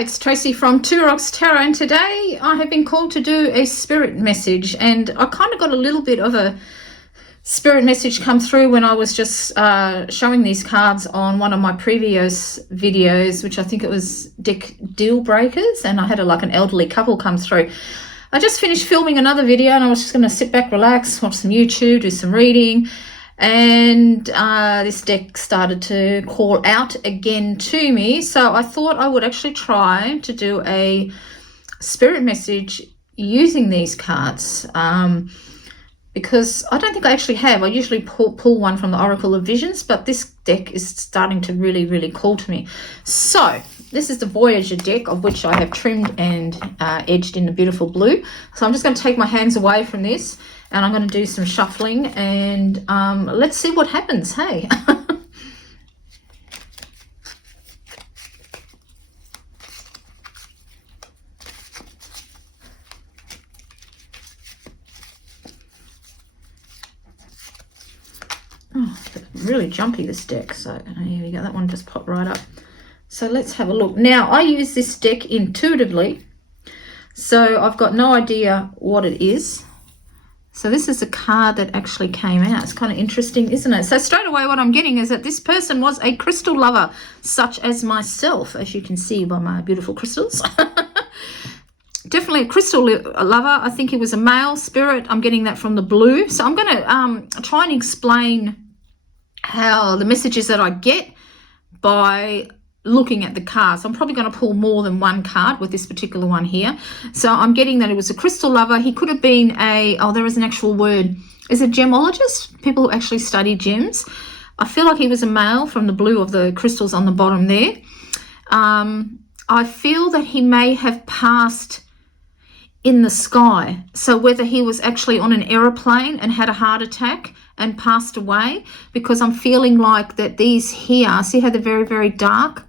Hi, it's Tracy from Two Rocks Tarot, and today I have been called to do a spirit message, and I kind of got a little bit of a spirit message come through when I was just showing these cards on one of my previous videos, which I think it was Deal Breakers, and I had like an elderly couple come through. I just finished filming another video and I was just going to sit back, relax, watch some YouTube, do some reading, and this deck started to call out again to me. So I thought I would actually try to do a spirit message using these cards, because I don't think I actually have. I usually pull one from the Oracle of Visions, but this deck is starting to really call to me. So this is the Voyager deck, of which I have trimmed and edged in a beautiful blue. So I'm just going to take my hands away from this and I'm going to do some shuffling, and let's see what happens, hey? Oh, really jumpy, this deck. So here we go, that one just popped right up. So let's have a look. Now, I use this deck intuitively, so I've got no idea what it is. So this is a card that actually came out. It's kind of interesting, isn't it? So straight away what I'm getting is that this person was a crystal lover, such as myself, as you can see by my beautiful crystals. Definitely a crystal lover. I think he was a male spirit. I'm getting that from the blue. So I'm going to try and explain how the messages that I get by looking at the cards. I'm probably going to pull more than one card with this particular one here. So I'm getting that it was a crystal lover. He could have been a, oh, there is an actual word. Is it gemologist? People who actually study gems. I feel like he was a male from the blue of the crystals on the bottom there. I feel that he may have passed in the sky. So whether he was actually on an aeroplane and had a heart attack and passed away, because I'm feeling like that these here, see how they're very dark?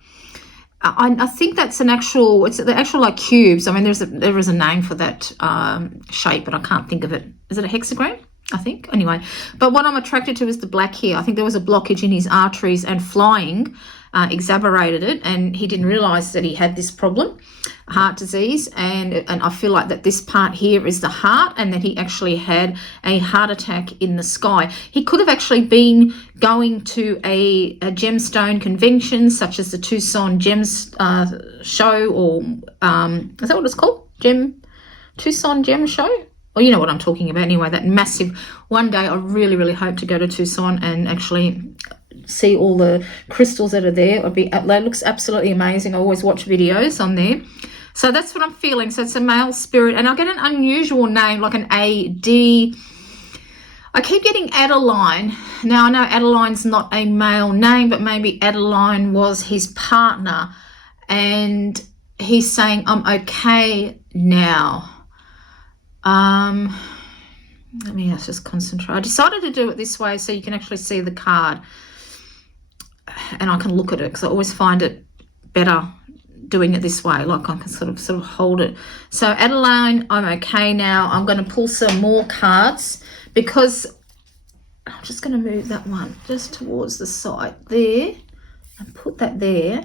I think that's an actual, it's the actual like cubes. I mean, there is a name for that shape, but I can't think of it. Is it a hexagram? I think. Anyway, but what I'm attracted to is the black here. I think there was a blockage in his arteries, and flying exacerbated it, and he didn't realize that he had this problem, heart disease, and I feel like that this part here is the heart, and that he actually had a heart attack in the sky. He could have actually been going to a gemstone convention, such as the Tucson Gems show, or is that what it's called? Tucson Gem Show? Well, you know what I'm talking about anyway, that massive. One day I really hope to go to Tucson and actually see all the crystals that are there. That looks absolutely amazing. I always watch videos on there. So that's what I'm feeling. So it's a male spirit, and I get an unusual name, like an A-D. I keep getting Adeline. Now, I know Adeline's not a male name, but maybe Adeline was his partner, and he's saying, I'm okay now. Let me just concentrate. I decided to do it this way so you can actually see the card and I can look at it, because I always find it better doing it this way, like I can sort of hold it. So Adeline, I'm okay now. I'm going to pull some more cards, because I'm just going to move that one just towards the side there and put that there.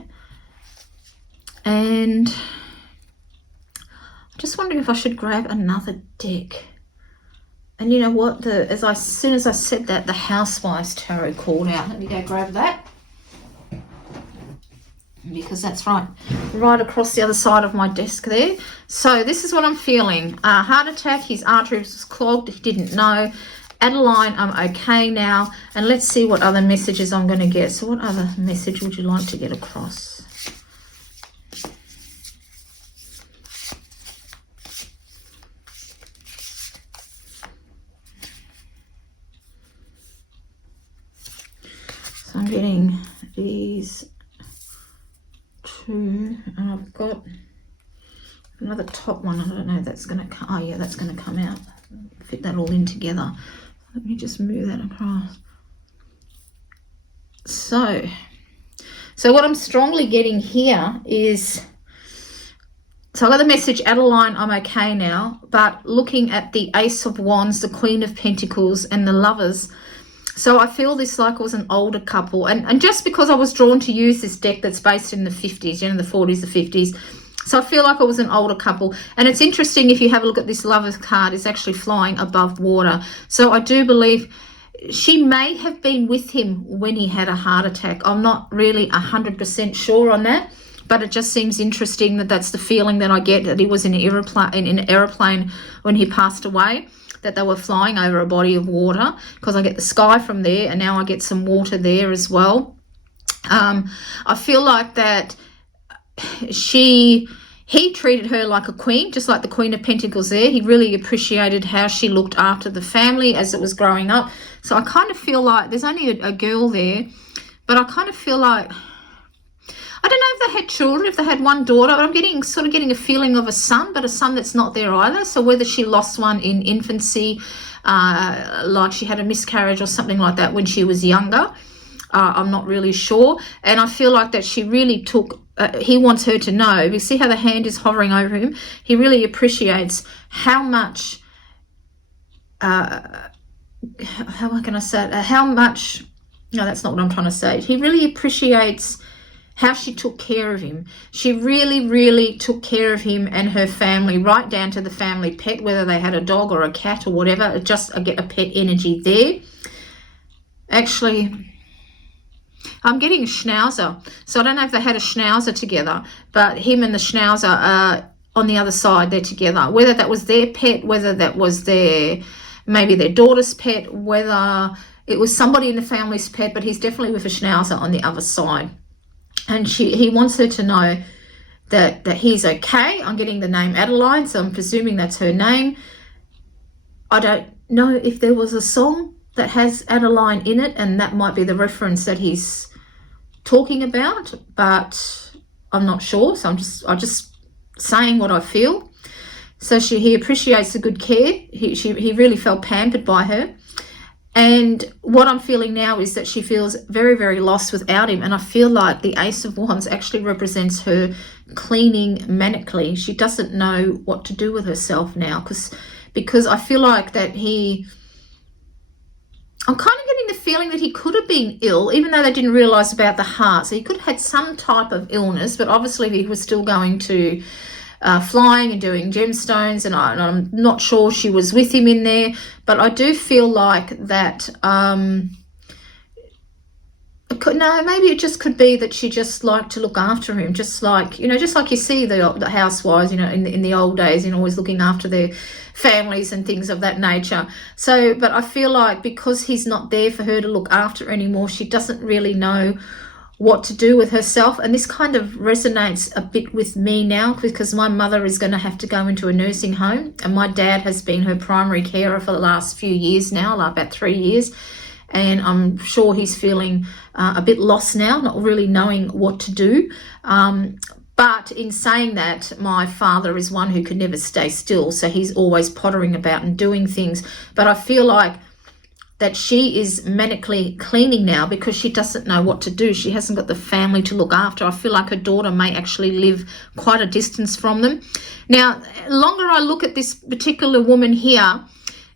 And I'm just wondering if I should grab another deck. And you know what? As soon as I said that, the Housewives Tarot called out. Let me go grab that, because that's right across the other side of my desk there. So this is what I'm feeling. Heart attack, his arteries was clogged, he didn't know. Adeline, I'm okay now. And let's see what other messages I'm going to get. So what other message would you like to get across? So I'm getting these two, and I've got another top one. I don't know if that's going to come. Oh yeah, that's going to come out. Fit that all in together. Let me just move that across. So what I'm strongly getting here is, so I got the message, Adeline, I'm okay now, but looking at the Ace of Wands, the Queen of Pentacles, and the Lovers, so I feel this like it was an older couple, and just because I was drawn to use this deck that's based in the 50s, you know, the 40s, the 50s, So I feel like it was an older couple. And it's interesting, if you have a look at this Lovers card, it's actually flying above water. So I do believe she may have been with him when he had a heart attack. I'm not really 100% sure on that, but it just seems interesting that that's the feeling that I get, that he was in an aeroplane when he passed away, that they were flying over a body of water, because I get the sky from there, and now I get some water there as well. I feel like that he treated her like a queen, just like the Queen of Pentacles there. He really appreciated how she looked after the family as it was growing up. So I kind of feel like there's only a girl there, but I kind of feel like, I don't know if they had children, if they had one daughter, but I'm getting a feeling of a son, but a son that's not there either. So whether she lost one in infancy, like she had a miscarriage or something like that when she was younger, I'm not really sure. And I feel like that she really took, he wants her to know, you see how the hand is hovering over him, he really appreciates how much, how can I say it, no, that's not what I'm trying to say. He really appreciates how she took care of him. She really, really took care of him and her family, right down to the family pet, whether they had a dog or a cat or whatever. I get a pet energy there. Actually, I'm getting a schnauzer. So I don't know if they had a schnauzer together, but him and the schnauzer are on the other side. They're together. Whether that was their pet, whether that was maybe their daughter's pet, whether it was somebody in the family's pet, but he's definitely with a schnauzer on the other side. And he wants her to know that he's okay. I'm getting the name Adeline, so I'm presuming that's her name. I don't know if there was a song that has Adeline in it, and that might be the reference that he's talking about, but I'm not sure. So I'm just saying what I feel. So he appreciates the good care. He really felt pampered by her. And what I'm feeling now is that she feels very, very lost without him. And I feel like the Ace of Wands actually represents her cleaning manically. She doesn't know what to do with herself now, because I feel like that I'm kind of getting the feeling that he could have been ill, even though they didn't realize about the heart. So he could have had some type of illness, but obviously he was still going to flying and doing gemstones, and I'm not sure she was with him in there, but I do feel like that maybe it just could be that she just liked to look after him, just like you see the housewives, in the old days, always looking after their families and things of that nature. So, but I feel like because he's not there for her to look after anymore, she doesn't really know what to do with herself. And this kind of resonates a bit with me now, because my mother is going to have to go into a nursing home, and my dad has been her primary carer for the last few years now, like about 3 years, and I'm sure he's feeling a bit lost now, not really knowing what to do. But in saying that, my father is one who could never stay still, so he's always pottering about and doing things. But I feel like that she is manically cleaning now because she doesn't know what to do. She hasn't got the family to look after. I feel like her daughter may actually live quite a distance from them. Now, the longer I look at this particular woman here,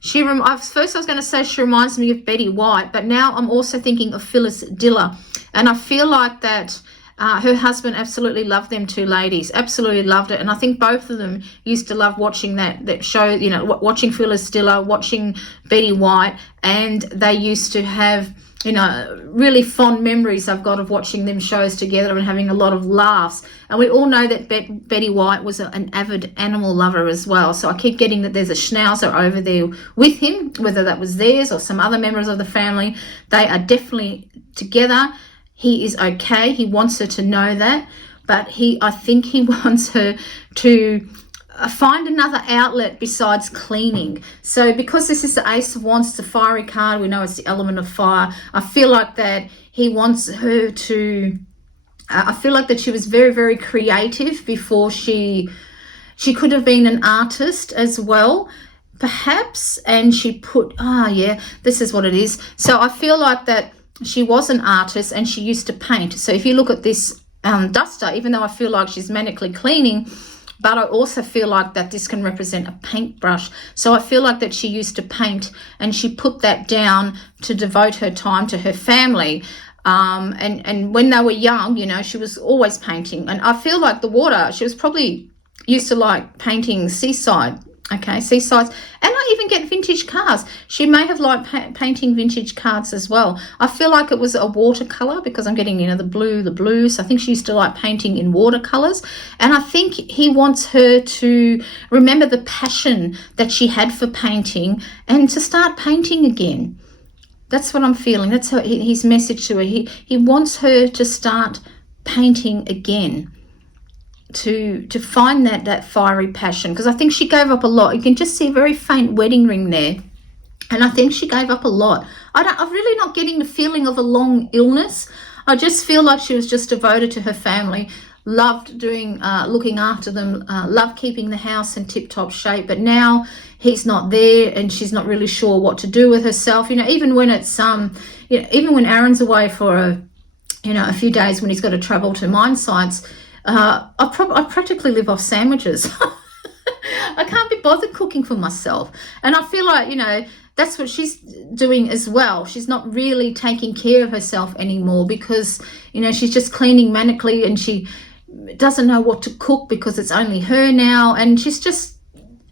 first I was going to say she reminds me of Betty White, but now I'm also thinking of Phyllis Diller. And I feel like that her husband absolutely loved them two ladies, absolutely loved it. And I think both of them used to love watching that show, watching Phyllis Diller, watching Betty White. And they used to have, really fond memories I've got of watching them shows together and having a lot of laughs. And we all know that Betty White was an avid animal lover as well. So I keep getting that there's a schnauzer over there with him, whether that was theirs or some other members of the family. They are definitely together. He is okay. He wants her to know that, but I think he wants her to find another outlet besides cleaning. So because this is the Ace of Wands, it's a fiery card, we know it's the element of fire. I feel like that he wants her to, I feel like that she was very, very creative before she could have been an artist as well, perhaps, and she put, this is what it is. So I feel like that she was an artist and she used to paint. So if you look at this duster, even though I feel like she's manically cleaning, but I also feel like that this can represent a paintbrush. So I feel like that she used to paint and she put that down to devote her time to her family. And when they were young, you know, she was always painting. And I feel like the water, she was probably used to like painting seaside, okay, seasides. And I even get vintage cars. She may have liked painting vintage cars as well. I feel like it was a watercolor because I'm getting, you know, the blue. So I think she used to like painting in watercolors. And I think he wants her to remember the passion that she had for painting and to start painting again. That's what I'm feeling. That's his message to her. He wants her to start painting again, to find that fiery passion, because I think she gave up a lot. You can just see a very faint wedding ring there, and I think she gave up a lot. I'm really not getting the feeling of a long illness. I just feel like she was just devoted to her family, loved doing looking after them, loved keeping the house in tip-top shape. But now he's not there and she's not really sure what to do with herself. You know, even when it's you know, even when Aaron's away for a few days when he's got to travel to mine sites, I practically live off sandwiches. I can't be bothered cooking for myself. And I feel like, you know, that's what she's doing as well. She's not really taking care of herself anymore because, you know, she's just cleaning manically and she doesn't know what to cook because it's only her now. And she's just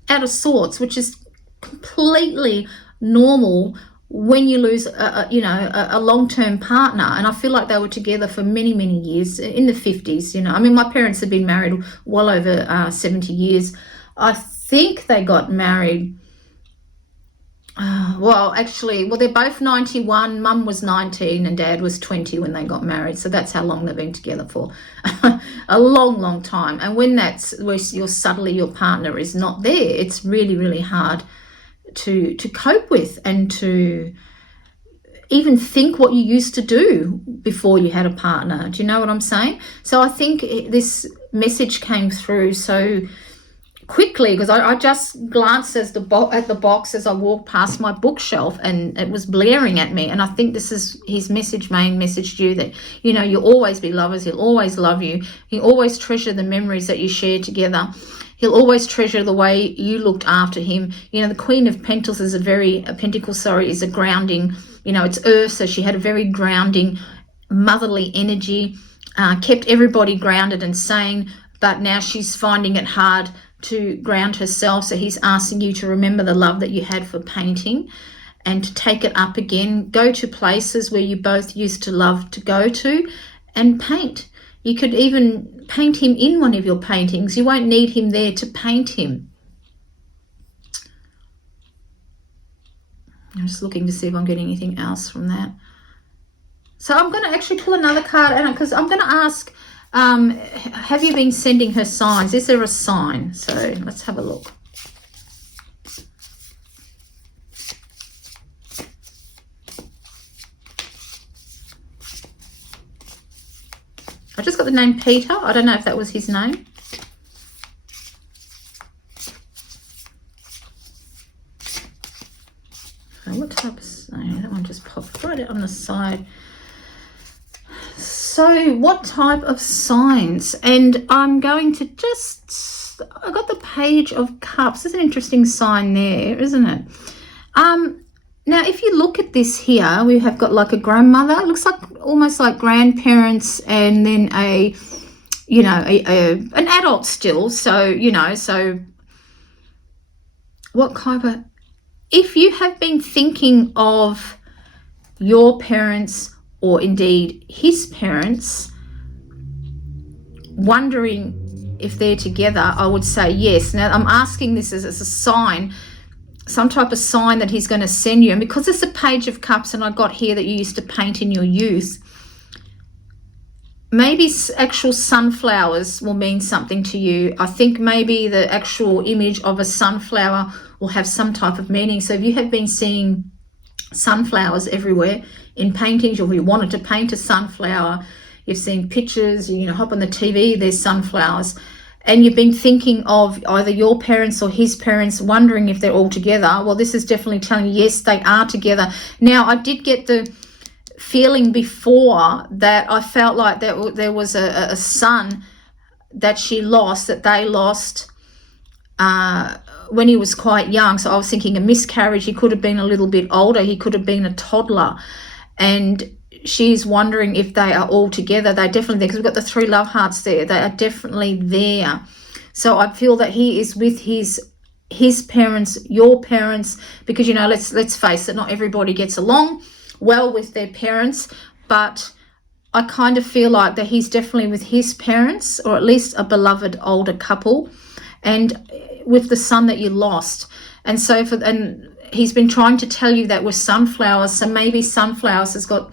out of sorts, which is completely normal when you lose a long-term partner. And I feel like they were together for many years, in the 50s. You know, I mean, my parents have been married well over 70 years. I think they got married they're both 91. Mum was 19 and Dad was 20 when they got married. So that's how long they've been together for. A long time. And when that's where suddenly your partner is not there, it's really hard to cope with and to even think what you used to do before you had a partner. Do you know what I'm saying? So I think this message came through so quickly because I just glanced at the box as I walked past my bookshelf and it was blaring at me. And I think this is his main message to you, that, you know, you'll always be lovers. He'll always love you. He'll always treasure the memories that you share together. He'll always treasure the way you looked after him. You know, the Queen of Pentacles is is a grounding, you know, it's earth. So she had a very grounding, motherly energy, kept everybody grounded and sane. But now she's finding it hard to ground herself. So he's asking you to remember the love that you had for painting and to take it up again. Go to places where you both used to love to go to and paint. You could even paint him in one of your paintings. You won't need him there to paint him. I'm just looking to see if I'm getting anything else from that. So I'm going to actually pull another card because I'm going to ask, have you been sending her signs? Is there a sign? So let's have a look. I just got the name Peter. I don't know if that was his name. So what type of sign? That one just popped right out on the side. So what type of signs? And I'm going to I got the Page of Cups. There's an interesting sign there, isn't it? Now, if you look at this here, we have got like a grandmother. It looks like almost like grandparents, and then an adult still. So, you know, so what kind of, if you have been thinking of your parents or indeed his parents, wondering if they're together, I would say yes. Now, I'm asking this as a sign, some type of sign that he's going to send you. And because it's a Page of Cups and I got here that you used to paint in your youth, maybe actual sunflowers will mean something to you. I think maybe the actual image of a sunflower will have some type of meaning. So if you have been seeing sunflowers everywhere in paintings, or if you wanted to paint a sunflower, you've seen pictures, you know, hop on the TV, there's sunflowers, and you've been thinking of either your parents or his parents, wondering if they're all together, well, this is definitely telling you, yes, they are together. Now, I did get the feeling before that I felt like that there was a son that she lost, that they lost when he was quite young. So I was thinking a miscarriage. He could have been a little bit older. He could have been a toddler. And she's wondering if they are all together. They're definitely there because we've got the 3 love hearts there. They are definitely there. So I feel that he is with his parents, your parents, because, you know, let's face it, not everybody gets along well with their parents, but I kind of feel like that he's definitely with his parents, or at least a beloved older couple, and with the son that you lost. And so and he's been trying to tell you that with sunflowers, so maybe sunflowers has got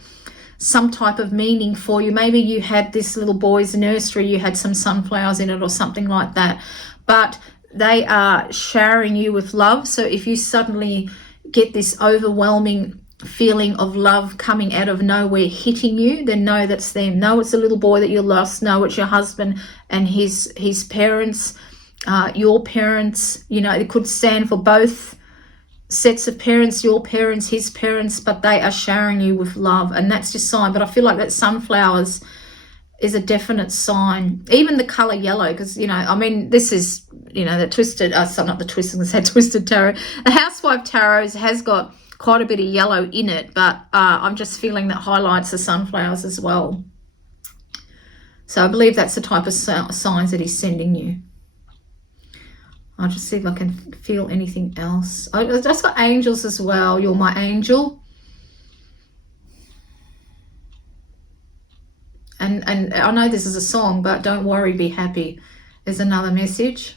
some type of meaning for you. Maybe you had this little boy's nursery, you had some sunflowers in it or something like that, but they are showering you with love. So if you suddenly get this overwhelming feeling of love coming out of nowhere hitting you, then know that's them. Know it's a little boy that you lost. Know it's your husband and his parents, your parents. You know, it could stand for both sets of parents, your parents, his parents, but they are showering you with love, and that's your sign. But I feel like that sunflowers is a definite sign. Even the color yellow, because, you know, I mean, this is, you know, the twisted, not the twisted, I said twisted tarot. The housewife tarot has got quite a bit of yellow in it, but I'm just feeling that highlights the sunflowers as well. So I believe that's the type of signs that he's sending you. I'll just see if I can feel anything else. I've just got angels as well. You're my angel. And I know this is a song, but don't worry, be happy is another message.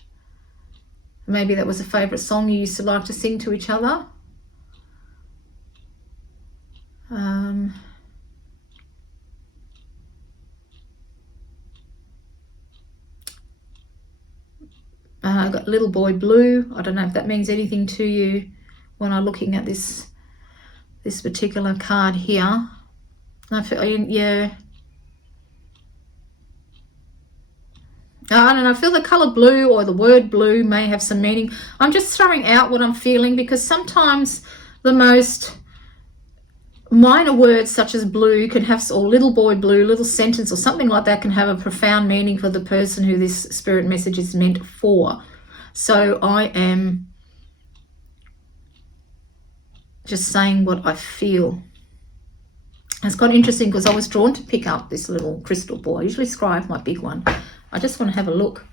Maybe that was a favourite song you used to like to sing to each other. I got little boy blue. I don't know if that means anything to you when I'm looking at this particular card here. I feel, yeah. I don't know, I feel the colour blue or the word blue may have some meaning. I'm just throwing out what I'm feeling, because sometimes the most minor words such as blue can have, or little boy blue, little sentence or something like that can have a profound meaning for the person who this spirit message is meant for. So I am just saying what I feel. It's quite interesting because I was drawn to pick up this little crystal ball. I usually scribe my big one. I just want to have a look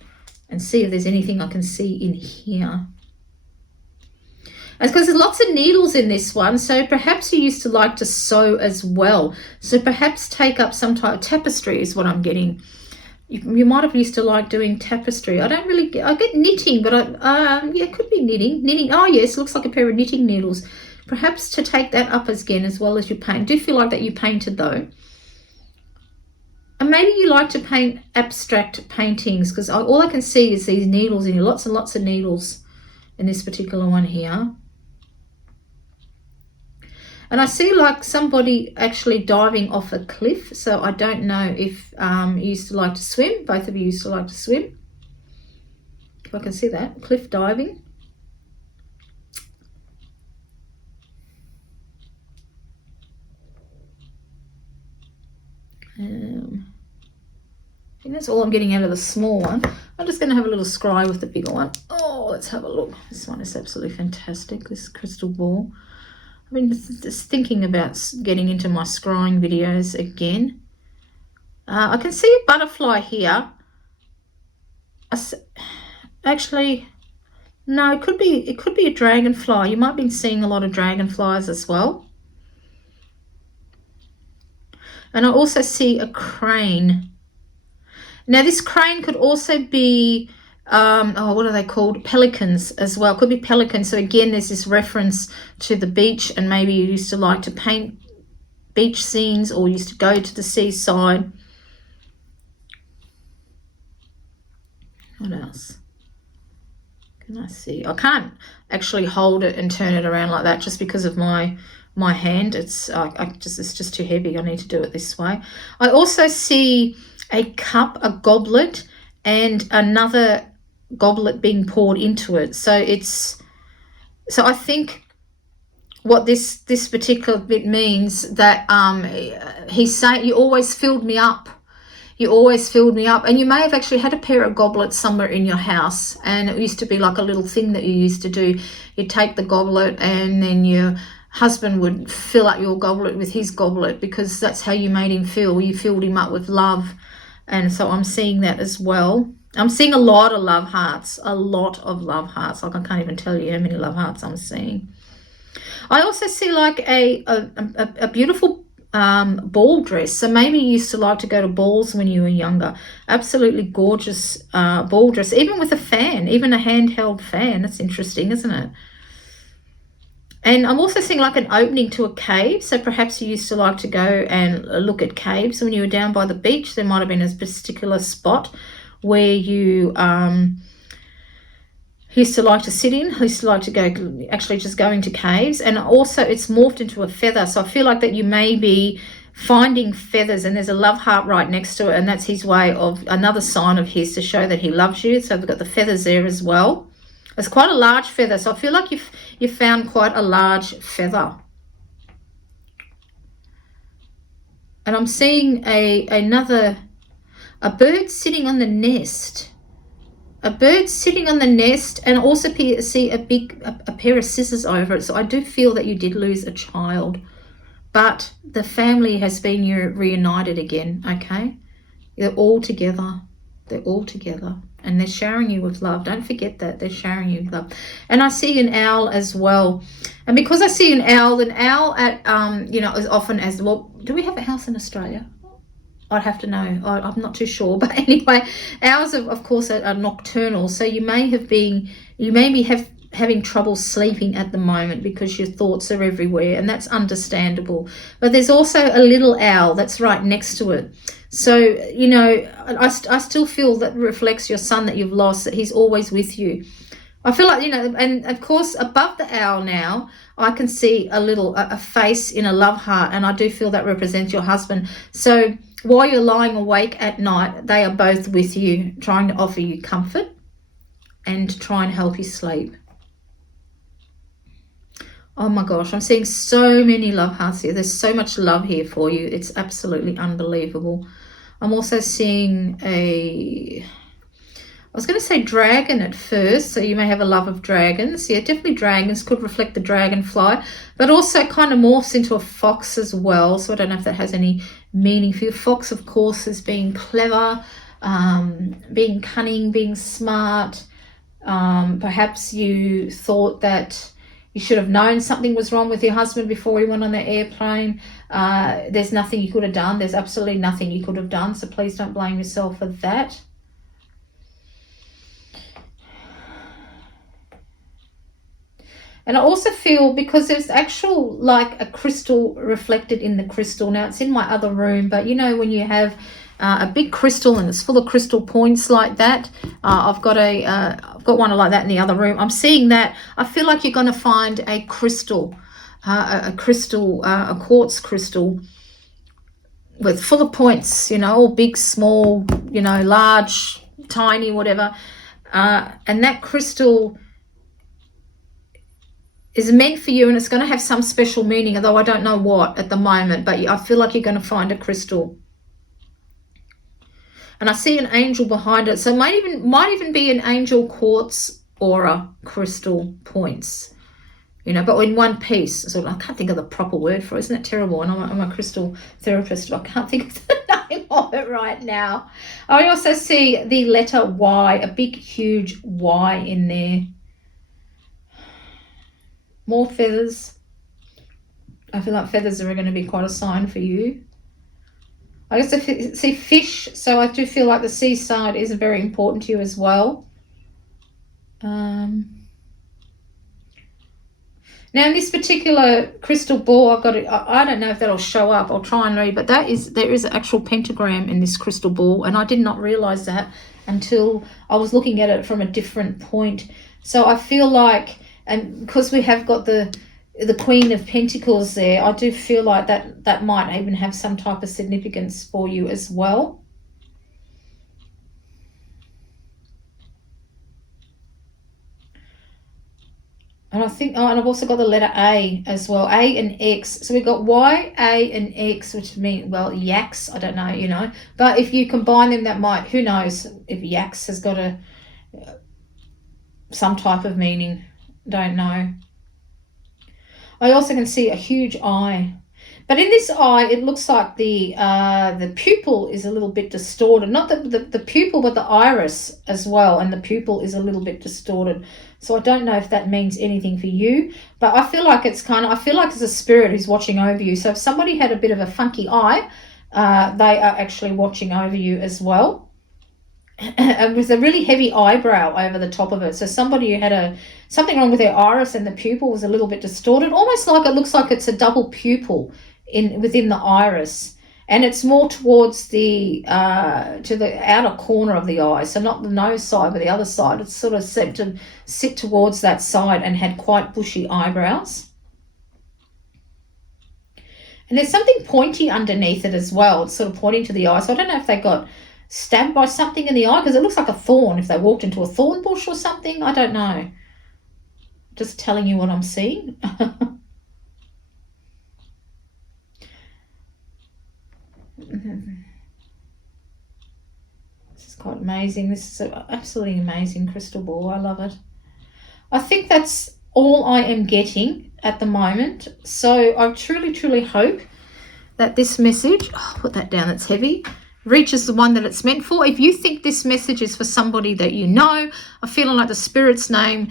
and see if there's anything I can see in here. It's because there's lots of needles in this one, so perhaps you used to like to sew as well. So perhaps take up some type of tapestry is what I'm getting. You might have used to like doing tapestry. I don't really I get knitting, but yeah, it could be knitting. Oh yes, looks like a pair of knitting needles. Perhaps to take that up again as well as you paint. I do feel like that you painted though. And maybe you like to paint abstract paintings, because all I can see is these needles in here, lots and lots of needles in this particular one here. And I see like somebody actually diving off a cliff. So I don't know if you used to like to swim. Both of you used to like to swim. If I can see that. Cliff diving. I think that's all I'm getting out of the small one. I'm just going to have a little scry with the bigger one. Oh, let's have a look. This one is absolutely fantastic, this crystal ball. I've been just thinking about getting into my scrying videos again. I can see a butterfly here. Actually, no, it could be a dragonfly. You might have been seeing a lot of dragonflies as well. And I also see a crane. Now, this crane could also be, what are they called? Pelicans as well. Could be pelicans. So again, there's this reference to the beach, and maybe you used to like to paint beach scenes or used to go to the seaside. What else can I see? I can't actually hold it and turn it around like that just because of my hand. It's just too heavy. I need to do it this way. I also see a cup, a goblet, and another goblet being poured into it. So I think what this particular bit means that he's saying, you always filled me up. You always filled me up. And you may have actually had a pair of goblets somewhere in your house, and it used to be like a little thing that you used to do. You take the goblet and then you husband would fill up your goblet with his goblet, because that's how you made him feel. You filled him up with love. And so I'm seeing that as well. I'm seeing a lot of love hearts, a lot of love hearts. Like, I can't even tell you how many love hearts I'm seeing. I also see like a beautiful ball dress. So maybe you used to like to go to balls when you were younger. Absolutely gorgeous ball dress, even with a fan, even a handheld fan. That's interesting, isn't it? And I'm also seeing like an opening to a cave. So perhaps you used to like to go and look at caves when you were down by the beach. There might have been a particular spot where you used to like to sit in. I used to like to go, actually just going to caves. And also it's morphed into a feather. So I feel like that you may be finding feathers, and there's a love heart right next to it. And that's his way of, another sign of his to show that he loves you. So we've got the feathers there as well. It's quite a large feather, so I feel like you've found quite a large feather. And I'm seeing a bird sitting on the nest. A bird sitting on the nest, and also see a pair of scissors over it. So I do feel that you did lose a child, but the family has been reunited again, okay? They're all together. They're all together. And they're showering you with love. Don't forget that. They're showering you with love. And I see an owl as well. And because I see an owl at, is often as, well, do we have a house in Australia? I'd have to know. I'm not too sure. But anyway, owls, of course, are nocturnal. So you may be having trouble sleeping at the moment because your thoughts are everywhere. And that's understandable. But there's also a little owl that's right next to it. So, I still feel that reflects your son that you've lost, that he's always with you. I feel like, and of course, above the owl now, I can see a face in a love heart, and I do feel that represents your husband. So while you're lying awake at night, they are both with you, trying to offer you comfort and try and help you sleep. Oh my gosh, I'm seeing so many love hearts here. There's so much love here for you. It's absolutely unbelievable. I'm also seeing I was going to say dragon at first, so you may have a love of dragons. Yeah, definitely dragons could reflect the dragonfly, but also kind of morphs into a fox as well. So I don't know if that has any meaning for you. Fox, of course, is being clever, being cunning, being smart. Perhaps you thought that you should have known something was wrong with your husband before he went on the airplane. There's nothing you could have done. There's absolutely nothing you could have done. So please don't blame yourself for that. And I also feel, because there's actual like a crystal reflected in the crystal. Now it's in my other room, but when you have a big crystal and it's full of crystal points like that. I've got one like that in the other room. I'm seeing that. I feel like you're going to find a crystal, a quartz crystal with full of points, all big, small, large, tiny, whatever. And that crystal is meant for you, and it's going to have some special meaning, although I don't know what at the moment, but I feel like you're going to find a crystal. And I see an angel behind it. So it might even be an angel quartz aura crystal points, but in one piece. So I can't think of the proper word for it. Isn't it terrible? And I'm a crystal therapist, but I can't think of the name of it right now. I also see the letter Y, a big, huge Y in there. More feathers. I feel like feathers are going to be quite a sign for you. I also see fish, so I do feel like the seaside is very important to you as well. Now in this particular crystal ball, I've got it. I don't know if that'll show up. I'll try and read, but there is an actual pentagram in this crystal ball, and I did not realize that until I was looking at it from a different point. So I feel like, and because we have got the Queen of Pentacles there, I do feel like that might even have some type of significance for you as well. And I think, and I've also got the letter A as well, A and X. So we've got Y, A, and X, which mean, well, yaks, I don't know, But if you combine them, that might, who knows if yaks has got some type of meaning. Don't know. I also can see a huge eye. But in this eye, it looks like the pupil is a little bit distorted. Not the pupil, but the iris as well. And the pupil is a little bit distorted. So I don't know if that means anything for you. But I feel like it's I feel like it's a spirit who's watching over you. So if somebody had a bit of a funky eye, they are actually watching over you as well. And with a really heavy eyebrow over the top of it. So somebody who had something wrong with their iris and the pupil was a little bit distorted. Almost like it looks like it's a double pupil within the iris, and it's more towards the to the outer corner of the eye, so not the nose side but the other side. It's sort of set to sit towards that side and had quite bushy eyebrows, and there's something pointy underneath it as well. It's sort of pointing to the eye, so I don't know if they got stabbed by something in the eye, because it looks like a thorn, if they walked into a thorn bush or something. I don't know, just telling you what I'm seeing. This is quite amazing. This is an absolutely amazing crystal ball. I love it. I think that's all I am getting at the moment. So I truly hope that this message, put that down, it's heavy, reaches the one that it's meant for. If you think this message is for somebody that you know, I'm feeling like the spirit's name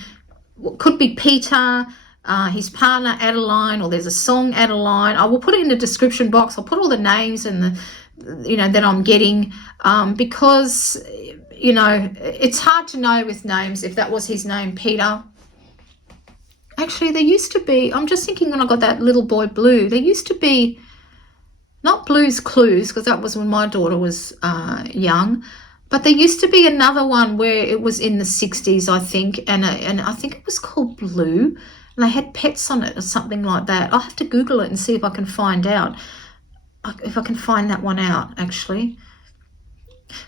could be Peter, his partner Adeline, or there's a song Adeline. I will put it in the description box. I'll put all the names and the that I'm getting, because it's hard to know with names if that was his name, Peter. Actually, there used to be, I'm just thinking when I got that little boy Blue, there used to be, not Blue's Clues, because that was when my daughter was young, but there used to be another one where it was in the 60s, I think, and I think it was called Blue, and they had pets on it or something like that. I'll have to Google it and see if I can find out, if I can find that one out, actually.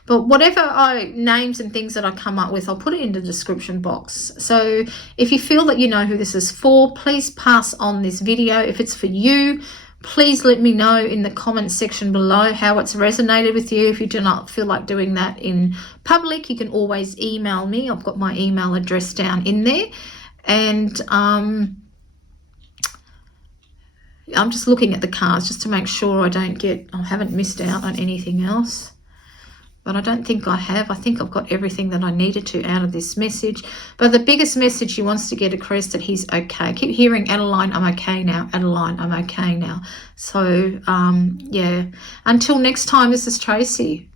But whatever names and things that I come up with, I'll put it in the description box. So if you feel that you know who this is for, please pass on this video. If it's for you, please let me know in the comment section below how it's resonated with you. If you do not feel like doing that in public, you can always email me. I've got my email address down in there. And I'm just looking at the cards just to make sure I haven't missed out on anything else. But I don't think I have. I think I've got everything that I needed to out of this message. But the biggest message he wants to get across, that he's okay. I keep hearing, Adeline, I'm okay now. Adeline, I'm okay now. So, yeah. Until next time, this is Tracy.